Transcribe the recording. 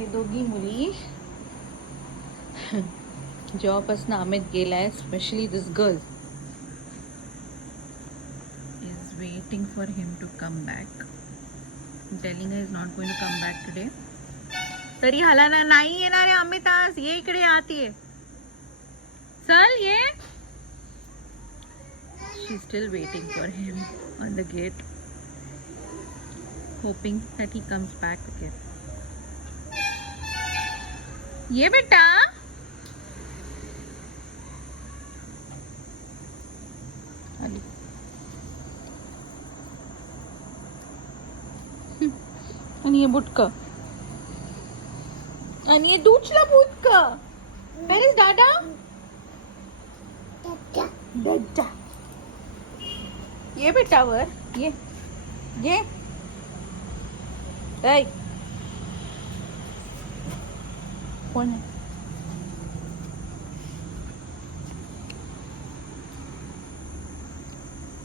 हे दोघी मुली जेव्हापासून अमित गेलाय, specially this girl is waiting for him to come back. Telling is not going to come back today. तरी हाला ना, नाही येणार आहे अमित आज. ये इकडे, आत ये, चल ये. She still waiting for him on the gate, hoping that he comes back again. ये बेटा, आली. आणि हे बुटक, आणि हे दूचला बुटक. Where is Dada? Dada. ये बेटा वर, ये ये. ऐ कोण आहे?